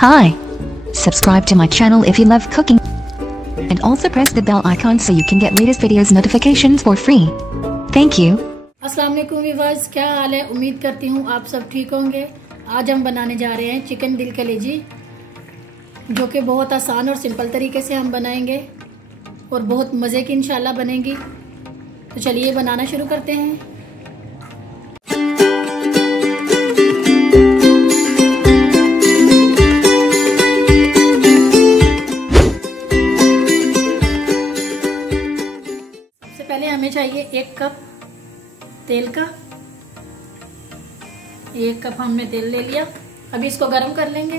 Hi. Subscribe to my channel if you love cooking. And also press the bell icon so you can get latest videos notifications for free. Thank you. अस्सलाम वालेकुम viewers, क्या हाल है। उम्मीद करती हूँ आप सब ठीक होंगे। आज हम बनाने जा रहे हैं चिकन दिल कलेजी, जो कि बहुत आसान और सिंपल तरीके से हम बनाएंगे और बहुत मज़े की इंशाल्लाह बनेगी। तो चलिए बनाना शुरू करते हैं। सबसे पहले हमें चाहिए 1 कप तेल का। 1 कप हमने तेल ले लिया। अभी इसको गरम कर लेंगे।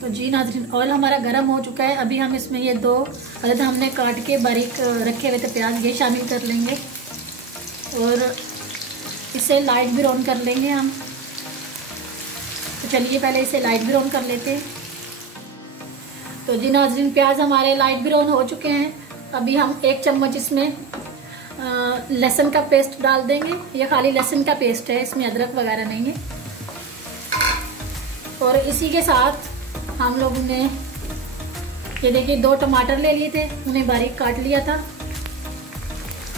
तो जी नाज़रीन, ऑयल हमारा गरम हो चुका है। अभी हम इसमें ये 2 अदद हमने काट के बारीक रखे हुए थे प्याज, ये शामिल कर लेंगे और इसे लाइट ब्राउन कर लेंगे हम। तो चलिए पहले इसे लाइट ब्राउन कर लेते हैं। तो जी नाज़रीन, प्याज हमारे लाइट ब्राउन हो चुके हैं। अभी हम 1 चम्मच इसमें लहसुन का पेस्ट डाल देंगे। ये खाली लहसुन का पेस्ट है, इसमें अदरक वगैरह नहीं है। और इसी के साथ हम लोगों ने ये देखिए 2 टमाटर ले लिए थे, उन्हें बारीक काट लिया था।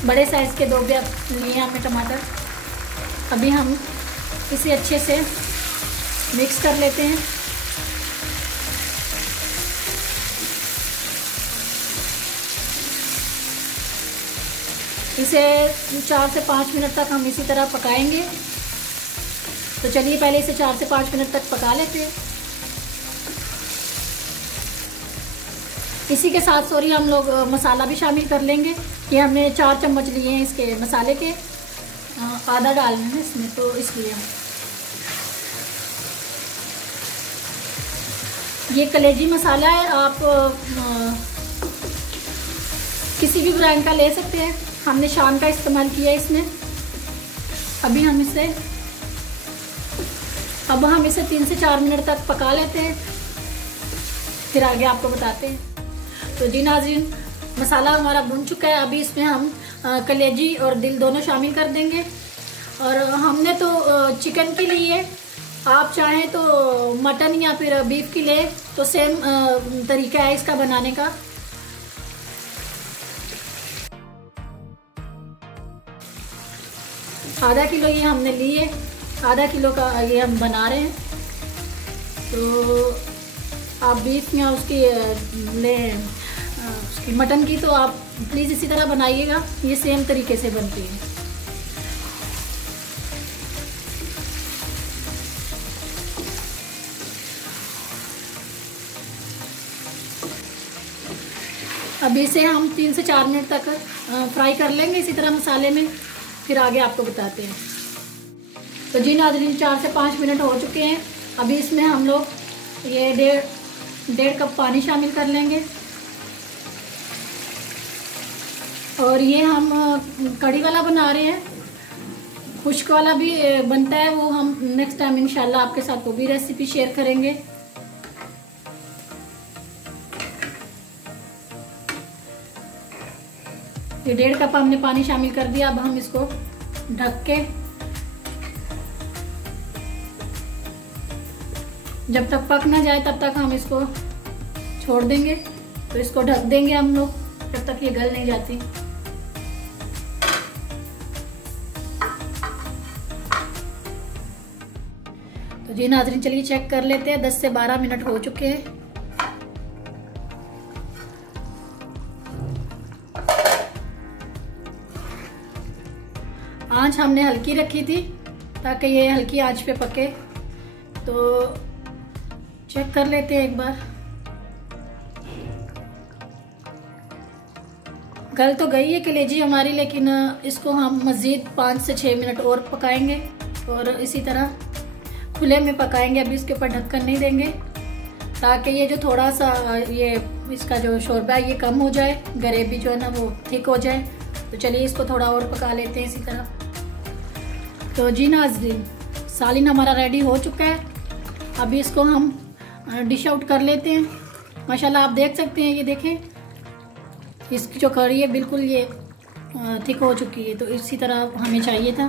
बड़े साइज के 2 लिए हमने टमाटर। अभी हम इसे अच्छे से मिक्स कर लेते हैं। इसे 4 से 5 मिनट तक हम इसी तरह पकाएंगे। तो चलिए पहले इसे 4 से 5 मिनट तक पका लेते हैं। इसी के साथ हम लोग मसाला भी शामिल कर लेंगे। ये हमने 4 चम्मच लिए हैं इसके मसाले के, आधा डालना है इसमें, तो इसलिए ये कलेजी मसाला है। आप किसी भी ब्रांड का ले सकते हैं। हमने शान का इस्तेमाल किया है इसमें। अब हम इसे 3 से 4 मिनट तक पका लेते हैं, फिर आगे आपको बताते हैं। तो जी नाज़रीन, मसाला हमारा भुन चुका है। अभी इसमें हम कलेजी और दिल दोनों शामिल कर देंगे। और हमने तो चिकन के लिए, आप चाहें तो मटन या फिर बीफ के लिए, तो सेम तरीका है इसका बनाने का। आधा किलो ये हमने लिए, आधा किलो का ये हम बना रहे हैं। तो आप बीफ या उसकी मटन की तो आप प्लीज़ इसी तरह बनाइएगा, ये सेम तरीके से बनती है। अब इसे हम 3 से 4 मिनट तक फ्राई कर लेंगे इसी तरह मसाले में, फिर आगे आपको बताते हैं। तो जी नाज़रीन, 4 से 5 मिनट हो चुके हैं। अभी इसमें हम लोग ये 1.5 कप पानी शामिल कर लेंगे। और ये हम कड़ी वाला बना रहे हैं, खुश्क वाला भी बनता है, वो हम नेक्स्ट टाइम इंशाल्लाह आपके साथ वो भी रेसिपी शेयर करेंगे। ये 1.5 कप हमने पानी शामिल कर दिया। अब हम इसको ढक के जब तक पक ना जाए तब तक हम इसको छोड़ देंगे। तो इसको ढक देंगे हम लोग जब तक ये गल नहीं जाती। तो जी नाज़रीन, चलिए चेक कर लेते हैं। 10 से 12 मिनट हो चुके हैं। आंच हमने हल्की रखी थी ताकि ये हल्की आंच पे पके। तो चेक कर लेते हैं एक बार। गल तो गई है कलेजी हमारी, लेकिन इसको हम मज़ीद 5 से 6 मिनट और पकाएंगे और इसी तरह खुले में पकाएंगे। अभी इसके ऊपर ढक्कन नहीं देंगे ताकि ये जो थोड़ा सा ये इसका जो शोरबा है ये कम हो जाए, ग्रेवी जो है ना वो थिक हो जाए। तो चलिए इसको थोड़ा और पका लेते हैं इसी तरह। तो जी नाज़रीन, सालिन हमारा रेडी हो चुका है। अभी इसको हम डिश आउट कर लेते हैं। माशाल्लाह आप देख सकते हैं, ये देखें इसकी जो कड़ी है बिल्कुल ये थिक हो चुकी है। तो इसी तरह हमें चाहिए था।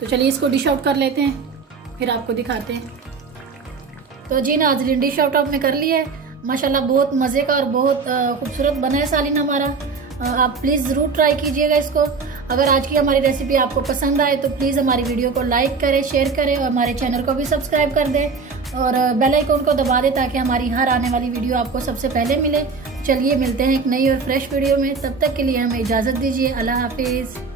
तो चलिए इसको डिश आउट कर लेते हैं, फिर आपको दिखाते हैं। तो जी नाज़रीन, डिश आउट आपने कर लिया है माशाल्लाह। बहुत मज़े का और बहुत खूबसूरत बना है सालिन हमारा। आप प्लीज़ ज़रूर ट्राई कीजिएगा इसको। अगर आज की हमारी रेसिपी आपको पसंद आए तो प्लीज़ हमारी वीडियो को लाइक करें, शेयर करें और हमारे चैनल को भी सब्सक्राइब कर दें और बेल आइकन को दबा दें ताकि हमारी हर आने वाली वीडियो आपको सबसे पहले मिले। चलिए मिलते हैं एक नई और फ्रेश वीडियो में, तब तक के लिए हमें इजाज़त दीजिए। अल्लाह हाफिज़।